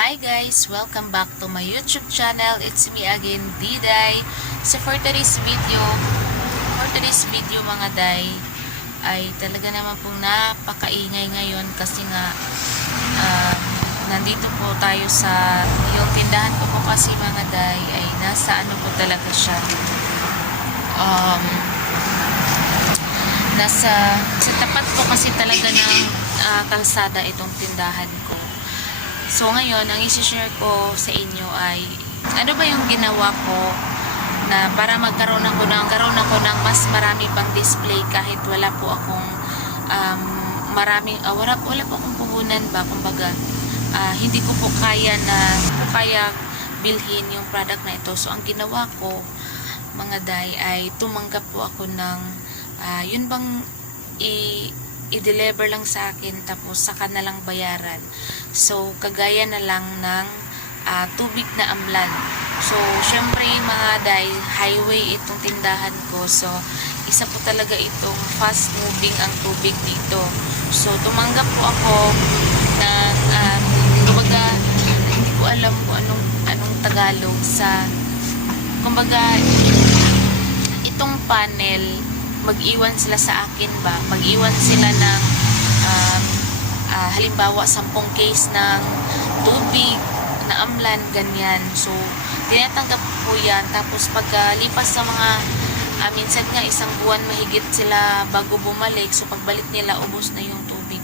Hi guys! Welcome back to my YouTube channel. It's me again, Diday. So for today's video mga day, ay talaga naman pong napakaingay ngayon kasi nga nandito po tayo sa yung tindahan ko po kasi mga day ay nasa ano po talaga siya. Nasa tapat po kasi talaga ng kalsada itong tindahan ko. So ngayon, ang isi-share ko sa inyo ay ano ba yung ginawa ko na para magkaroon ako ng mas marami pang display kahit wala po akong wala po akong puhunan ba, kumbaga hindi ko po kaya bilhin yung product na ito. So ang ginawa ko mga day ay tumanggap po ako ng yun bang i-deliver lang sa akin tapos saka na lang bayaran. So kagaya na lang ng tubig na amlan. So syempre mga day, highway itong tindahan ko. So isa po talaga itong fast moving ang tubig dito. So tumanggap po ako ng kumbaga hindi ko alam kung anong Tagalog sa kumbaga itong panel, mag-iwan sila sa akin ba, mag-iwan sila ng halimbawa 10 case ng tubig na amlan, ganyan. So tinatanggap po yan, tapos pagkalipas sa mga minsan nga isang buwan mahigit sila bago bumalik, so pagbalik nila ubos na yung tubig.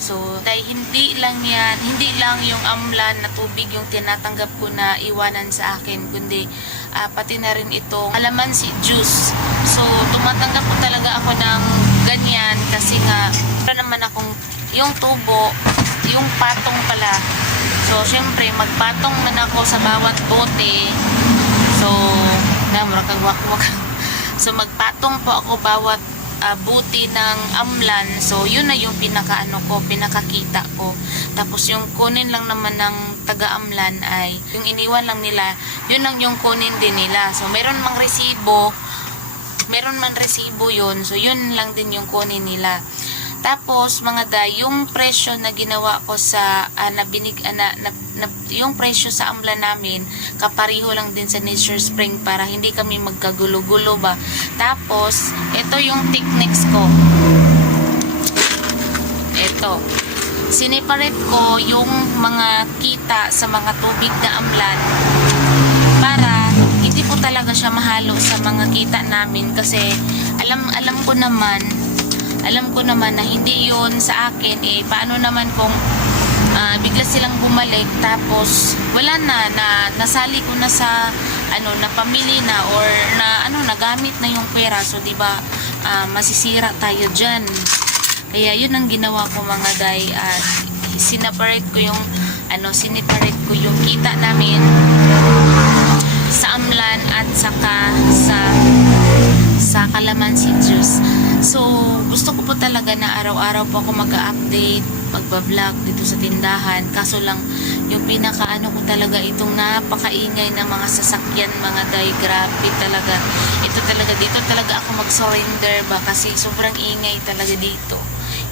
So dahil hindi lang yung amlan na tubig yung tinatanggap ko na iwanan sa akin, kundi pati na rin itong kalamansi juice. So tumatanggap po talaga ako ng ganyan kasi nga para naman akong yung tubo, yung patong pala. So syempre magpatong man ako sa bawat bote. So so magpatong po ako bawat buti ng amlan. So yun na yung pinakakita ko. Tapos yung kunin lang naman ng taga-amlan ay yung iniwan lang nila, yun lang yung kunin din nila. So meron man resibo yun. So yun lang din yung kunin nila. Tapos mga day, yung presyo na ginawa ko sa yung presyo sa amlan namin, kapareho lang din sa Nature Spring para hindi kami magkagulo-gulo ba. Tapos ito yung techniques ko. Ito, sineparate ko yung mga kita sa mga tubig na amlan para hindi po talaga siya mahalo sa mga kita namin, kasi alam ko naman na hindi yun sa akin. Paano naman kung bigla silang bumalik tapos wala na nasali ko na sa na pamili na or nagamit na yung pera. So di ba masisira tayo diyan. Kaya yun ang ginawa ko mga day, at sineparate ko yung kita namin sa amlan at saka sa kalamansi juice. So gusto ko po talaga na araw-araw po ako mag-update, magba-vlog dito sa tindahan. Kaso lang yung ko talaga itong napakaingay ng mga sasakyan mga day. Grabe talaga. Dito talaga ako mag-surrender ba, kasi sobrang ingay talaga dito.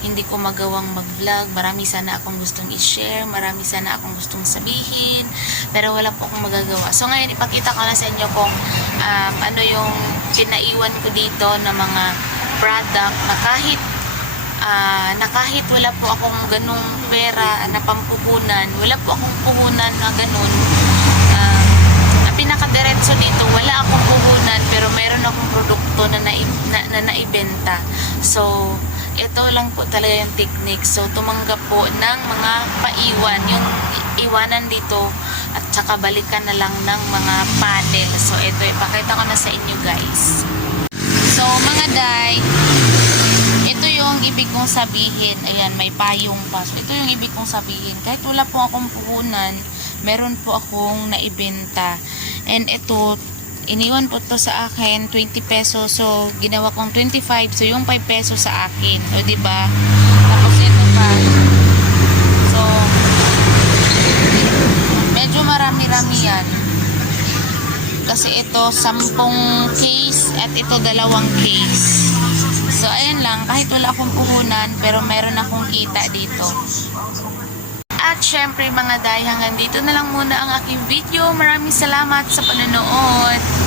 Hindi ko magawang mag-vlog. Marami sana akong gustong i-share, marami sana akong gustong sabihin, pero wala po akong magagawa. So ngayon ipakita ko na sa inyo kung ano yung pinaiwan ko dito na mga product na kahit wala po akong ganung pera na pampuhunan, wala po akong puhunan na ganun. Ang pinakadiretso nito, wala akong puhunan pero meron akong produkto na naibenta. So ito lang po talaga yung technique. So tumanggap po ng mga paiwan, yung iwanan dito at saka balikan na lang ng mga panel. So ito ipakita ko na sa inyo guys. So mga day, ito yung ibig kong sabihin. Ayan, may payong pa. So ito yung ibig kong sabihin. Kahit wala po akong puhunan, meron po akong naibenta. And ito, iniwan po to sa akin 20 pesos. So ginawa kong 25. So yung 5 pesos sa akin. O diba? Tapos ito pa. So medyo marami-rami yan. Kasi ito 10 case at ito 2 case. So ayan lang, kahit wala akong puhunan pero meron akong kita dito. At syempre mga day, hanggang dito na lang muna ang aking video. Maraming salamat sa panonood.